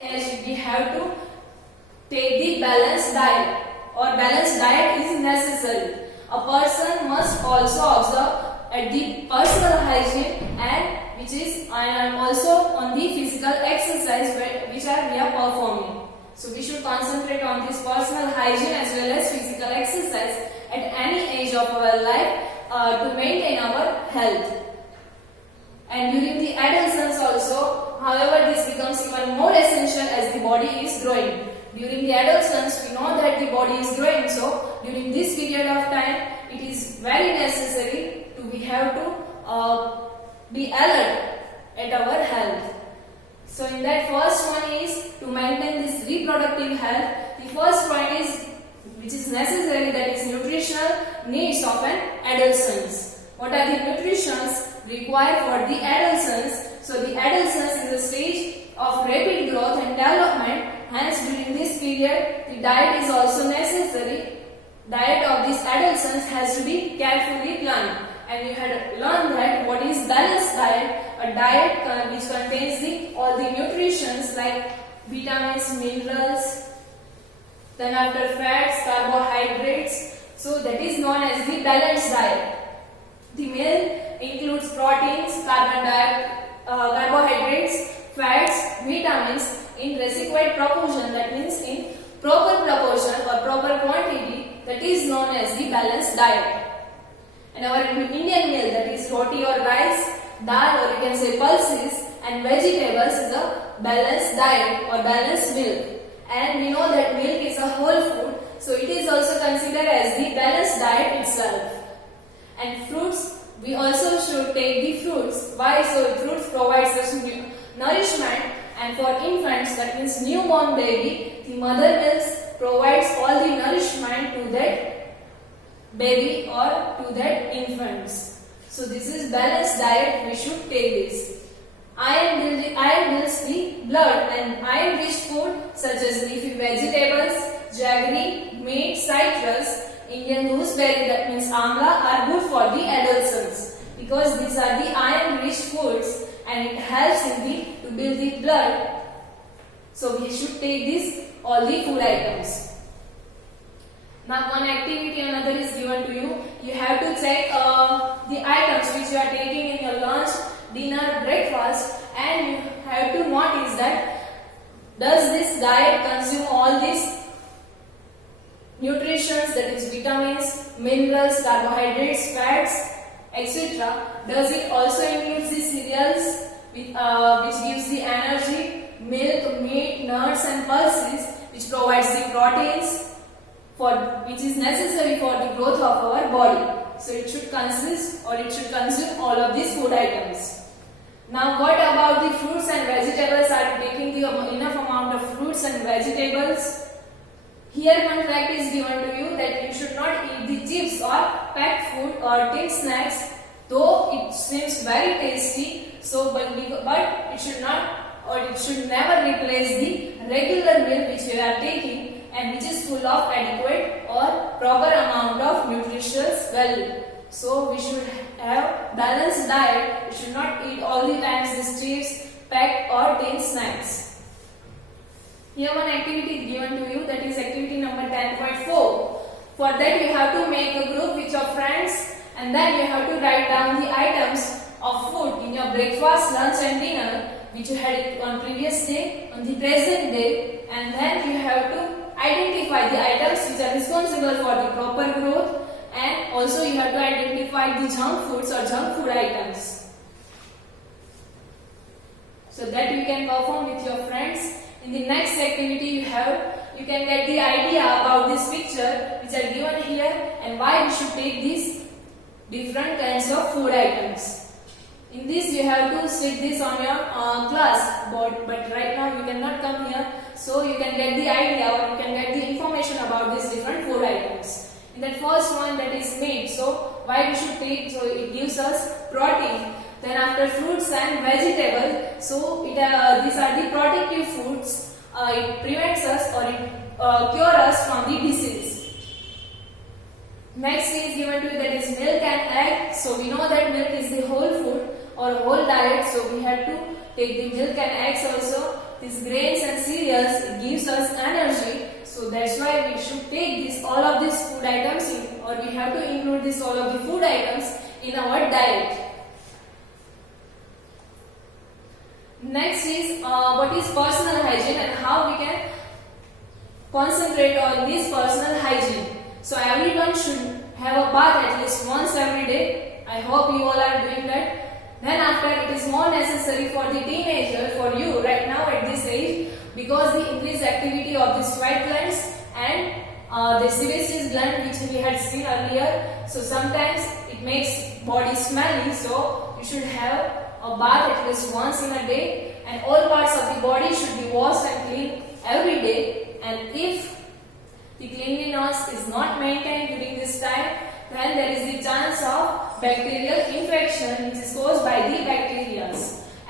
As we have to take the balanced diet, or balanced diet is necessary. A person must also observe at the personal hygiene and which is and also on the physical exercise which we are performing. So we should concentrate on this personal hygiene as well as physical exercise at any age of our life to maintain our health. And during the adolescence also, however, this becomes even more essential as the body is growing. During the adolescence, we know that the body is growing, so during this period of time, it is very necessary we have to be alert at our health. So in that first one is to maintain this reproductive health. The first point is which is necessary, that is nutritional needs of an adolescence. What are the nutritions required for the adolescence? So the adolescence is a stage of rapid growth and development. Hence during this period the diet is also necessary. Diet of this adolescence has to be carefully planned. And you had learned that what is balanced diet, a diet which contains all the nutritions like vitamins, minerals, then after fats, carbohydrates. So that is known as the balanced diet. The meal includes proteins, carbohydrates, fats, vitamins in reciprocal proportion, that means in proper proportion or proper quantity, that is known as the balanced diet. And our Indian meal, that is roti or rice, dal or you can say pulses and vegetables, is a balanced diet or balanced milk. And we know that milk is a whole food, so it is also considered as the balanced diet itself. And fruits, we also should take the fruits. Why? So fruits provides us nourishment, and for infants, that means newborn baby, the mother milk provides all the nourishment to that baby or to that infants. So this is balanced diet, we should take this. Iron builds the blood, and iron rich food such as leafy vegetables, jaggery, meat, citrus, Indian gooseberry, that means amla, are good for the adolescents because these are the iron rich foods and it helps to build the blood. So we should take all the food items. Now one activity another is given to you. You have to check the items which you are taking in your lunch, dinner, breakfast, and you have to notice that does this diet consume all these nutritions, that is vitamins, minerals, carbohydrates, fats, etc. Does it also include the cereals which gives the energy, milk, meat, nuts and pulses which provides the proteins which is necessary for the growth of our body. So it should consist or it should consume all of these food items. Now what about the fruits and vegetables? Are you taking the enough amount of fruits and vegetables? Here one fact is given to you that you should not eat the chips or packed food or tin snacks, though it seems very tasty. So but it should not, or it should never replace the regular meal which you are taking and which is full of adequate or proper amount of nutritious value. So we should have balanced diet. We should not eat all the times these chips, packed or tin snacks. Here one activity is given to you, that is activity number 10.4. For that you have to make a group with your friends and then you have to write down the items of food in your breakfast, lunch and dinner which you had on previous day, on the present day, and then you have to identify the items which are responsible for the proper growth, and also you have to identify the junk foods or junk food items so that you can perform with your friends. In the next activity you can get the idea about this picture which are given here and why we should take these different kinds of food items. In this you have to stick this on your class board, but right now you cannot come here, so you can get the idea or you can get the information about these different food items. In that first one, that is meat, so why we should take, so it gives us protein. Then after fruits and vegetables, so these are the protective foods. It prevents us or it cures us from the disease. Next is given to you, that is milk and egg. So we know that milk is the whole food or whole diet, so we have to take the milk and eggs also. these grains and cereals, it gives us energy. So that's why we should take this all of these food items in, or we have to include this all of the food items in our diet. Next is what is personal hygiene and how we can concentrate on this personal hygiene. So everyone should have a bath at least once every day. I hope you all are doing that. Then after, it is more necessary for the teenager, for you right now at this age, because the increased activity of the sweat glands and the sebaceous gland which we had seen earlier. So sometimes it makes body smelly, so you should have a bath at least once in a day, and all parts of the body should be washed and cleaned every day. And if the cleanliness is not maintained during this time, then there is the chance of bacterial infection which is caused by the bacteria.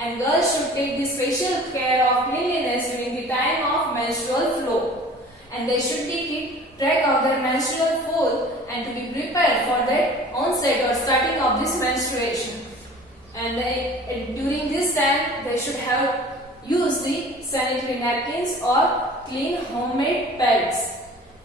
And girls should take the special care of cleanliness during the time of menstrual flow. And they should be keep track of their menstrual flow and to be prepared for that onset or starting of this menstruation. And during this time, they should have used the sanitary napkins or clean homemade pads,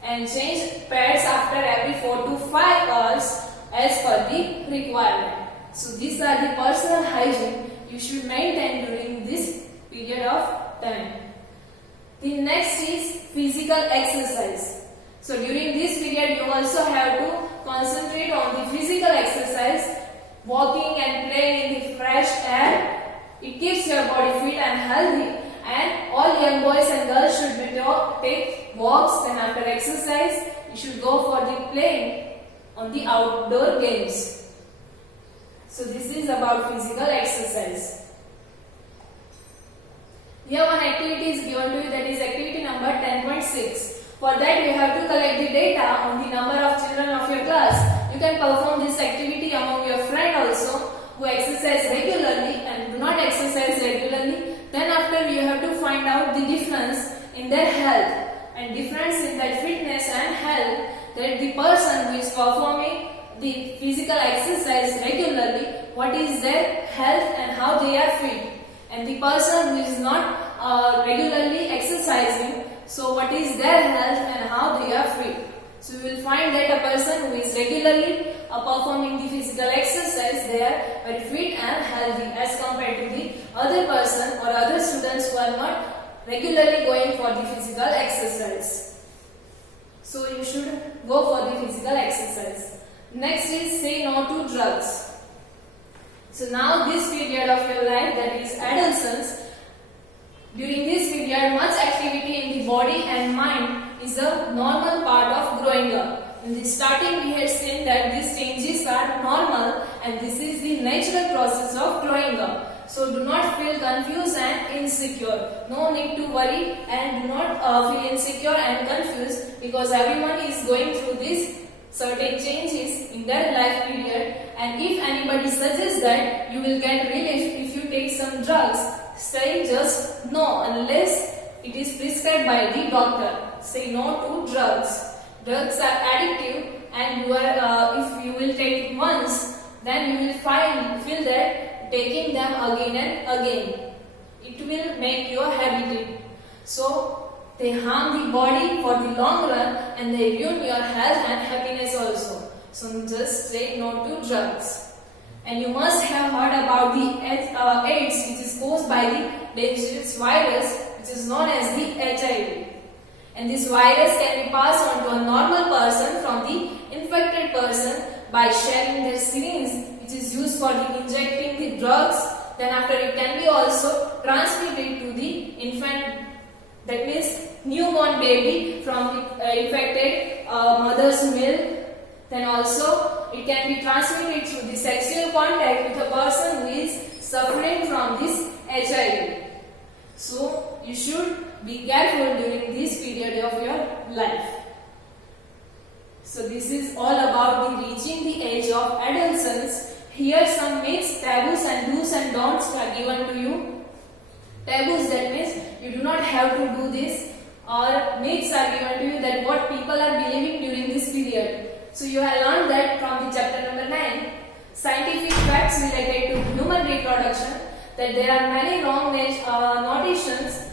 and change pads after every 4 to 5 hours as per the requirement. So these are the personal hygiene you should maintain during this period of time. The next is physical exercise. So during this period you also have to concentrate on the physical exercise. Walking and playing in the fresh air, it keeps your body fit and healthy. And all young boys and girls should take walks, and after exercise you should go for the playing on the outdoor games. So this is about physical exercise. Here one activity is given to you, that is activity number 10.6. For that you have to collect the data on the number of children of your class. You can perform this activity among your friends also who exercise regularly and do not exercise regularly. Then after you have to find out the difference in their health and difference in their fitness and health, that the person who is performing the physical exercise regularly, what is their health and how they are fit, and the person who is not regularly exercising, so what is their health and how they are fit. So you will find that a person who is regularly performing the physical exercise, they are very fit and healthy as compared to the other person or other students who are not regularly going for the physical exercise. So you should go for the physical exercise. Next is say no to drugs. So now this period of your life, that is adolescence, during this period much activity in the body and mind is a normal part of growing up. In the starting we had seen that these changes are normal and this is the natural process of growing up. So do not feel confused and insecure. No need to worry and do not feel insecure and confused, because everyone is going through these certain changes in their life period. And if anybody suggests that you will get relief if you take some drugs, say just no unless it is prescribed by the doctor. Say no to drugs. Drugs are addictive, and if you will take it once, then you will feel that taking them again and again, it will make you a habit. So they harm the body for the long run and they ruin your health and happiness also. So just say no to drugs. And you must have heard about the AIDS, which is caused by the dangerous virus which is known as the HIV. And this virus can be passed on to a normal person from the infected person by sharing their syringe, which is used for the injecting the drugs. Then after it can be also transmitted to the infant, that means newborn baby from the infected mother's milk. Then also it can be transmitted through the sexual contact with a person who is suffering from this HIV. So you should be careful during this period of your life. So this is all about the reaching the age of adolescence. Here some myths, taboos and do's and don'ts are given to you. Taboos, that means you do not have to do this, or myths are given to you, that what people are believing during this period. So you have learned that from the chapter number 9, scientific facts related to human reproduction, that there are many wrong notations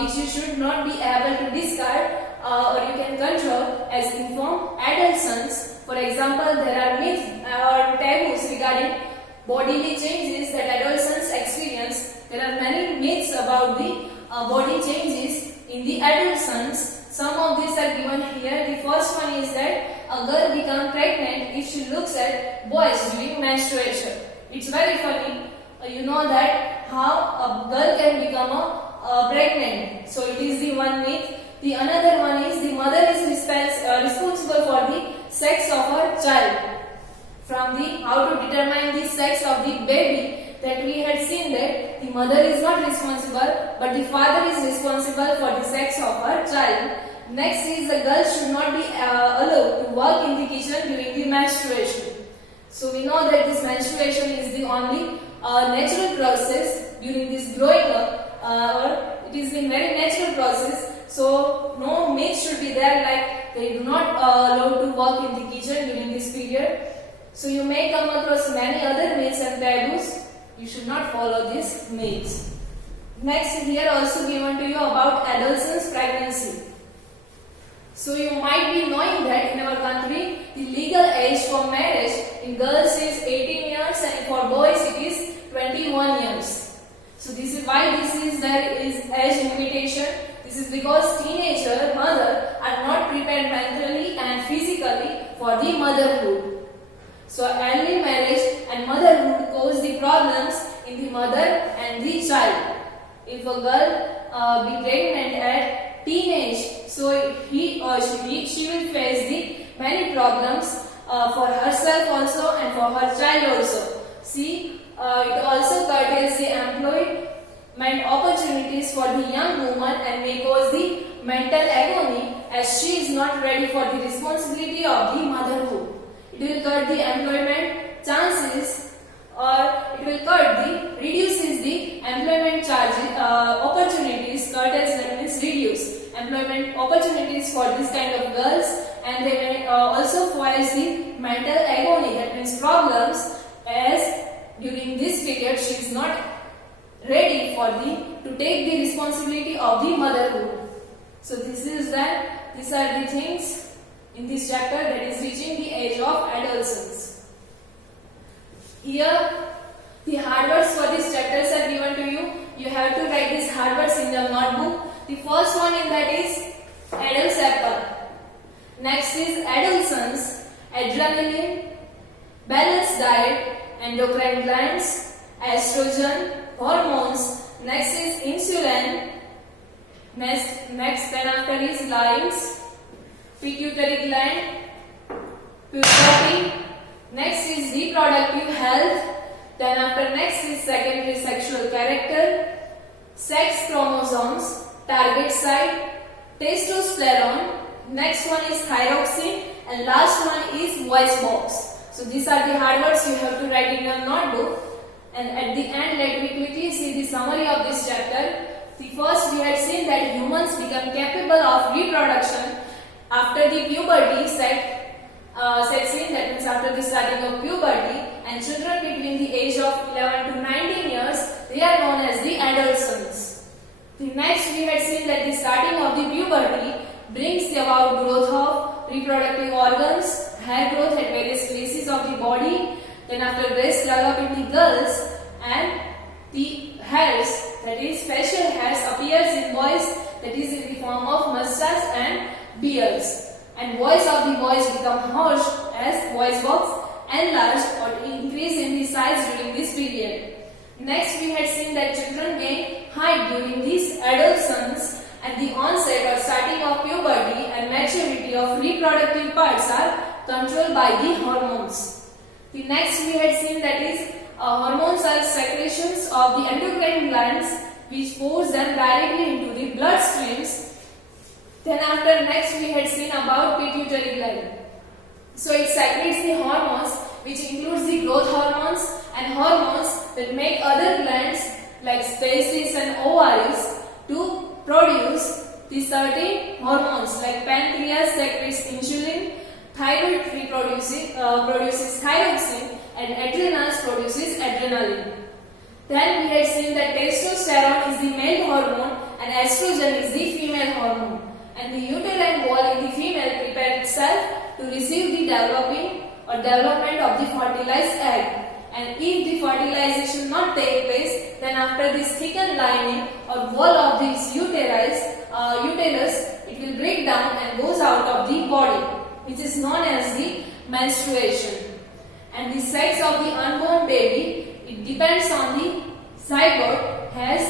which you should not be able to discard or you can control as informed adolescents. For example, there are myths or taboos regarding bodily changes that adolescents experience. There are many myths about the body changes in the adolescents. Some of these are given here. The first one is that a girl becomes pregnant if she looks at boys during menstruation. It's very funny. You know that how a girl can become pregnant. So it is the one myth. The another one is the mother is responsible for the sex of her child. From the how to determine the sex of the baby, that we had seen that the mother is not responsible but the father is responsible for the sex of her child. Next is the girl should not be allowed to work in the kitchen during the menstruation. So we know that this menstruation is the only natural process during this growing up, or it is a very natural process. So no myth should be there like they do not allowed to work in the kitchen during this period. So you may come across many other myths and taboos. You should not follow these myths. Next, here also given to you about adolescence pregnancy. So you might be knowing that in our country, the legal age for marriage in girls is 18 years and for boys it is 21 years. So this is why there is age limitation. This is because teenager mother are not prepared mentally and physically for the motherhood. So early marriage and motherhood cause the problems in the mother and the child. If a girl be pregnant at teenage, so he or she will face the many problems for herself also and for her child also. See, it also curtails the employment opportunities for the young woman and may cause the mental agony as she is not ready for the responsibility of the motherhood. It will cut the employment chances, or it will reduces the employment charges opportunities. Curtails, that means reduce employment opportunities for this kind of girls, and they may also face the mental agony, that means problems, as during this period she is not ready to take the responsibility of the motherhood. So these are the things in this chapter, that is reaching the age of adolescence. Here the hard words for these chapters are given to you. You have to write these hard words in the notebook. The first one in that is adult apple. Next is adolescence, adrenaline, balanced diet, endocrine glands, estrogen, hormones. Next is insulin. Next then after is lines, pituitary gland, puberty. Next is reproductive health. Then after next is secondary sexual character, sex chromosomes, target site, testosterone. Next one is thyroxine, and last one is voice box. So these are the hard words you have to write in your notebook. And at the end, let me quickly see the summary of this chapter. The first, we had seen that humans become capable of reproduction after the puberty sets in, that means after the starting of puberty, and children between the age of 11 to 19 years, they are known as the adolescents. The next, we had seen that the starting of the puberty brings about growth of reproductive organs, hair growth at various places of the body. Then after breasts develop in the girls, and the hairs, that is facial hairs, appears in boys, that is in the form of mustache and beards. And voice of the boys become harsh as voice box enlarge or increase in the size during this period. Next, we had seen that children gain height during this adolescence, and the onset or starting of puberty and maturity of reproductive parts are controlled by the hormones. The next we had seen that is hormones are secretions of the endocrine glands which pours them directly into the blood streams. Then after next we had seen about pituitary gland. So it secretes the hormones which includes the growth hormones and hormones that make other glands like testes and ovaries to produce the certain hormones, like pancreas secretes insulin, thyroid produces thyroxine, and adrenals produces adrenaline. Then we had seen that testosterone is the male hormone and estrogen is the female hormone, and the uterine wall in the female prepares itself to receive the development of the fertilized egg. And if the fertilization not take place, then after this thickened lining or wall of this uterus, it will break down and goes out of the body, which is known as the menstruation. And the sex of the unborn baby, it depends on the zygote, as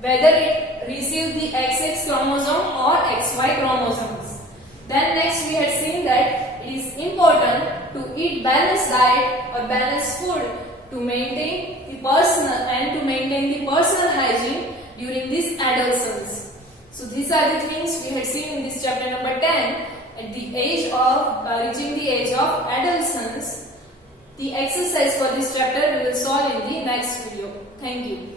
whether it receives the XX chromosome or XY chromosomes. Then next we had seen that it is important to eat balanced diet or balanced food to maintain the personal hygiene during this adolescence. So these are the things we had seen in this chapter number 10. At the age of reaching the age of adolescence, the exercise for this chapter we will solve in the next video. Thank you.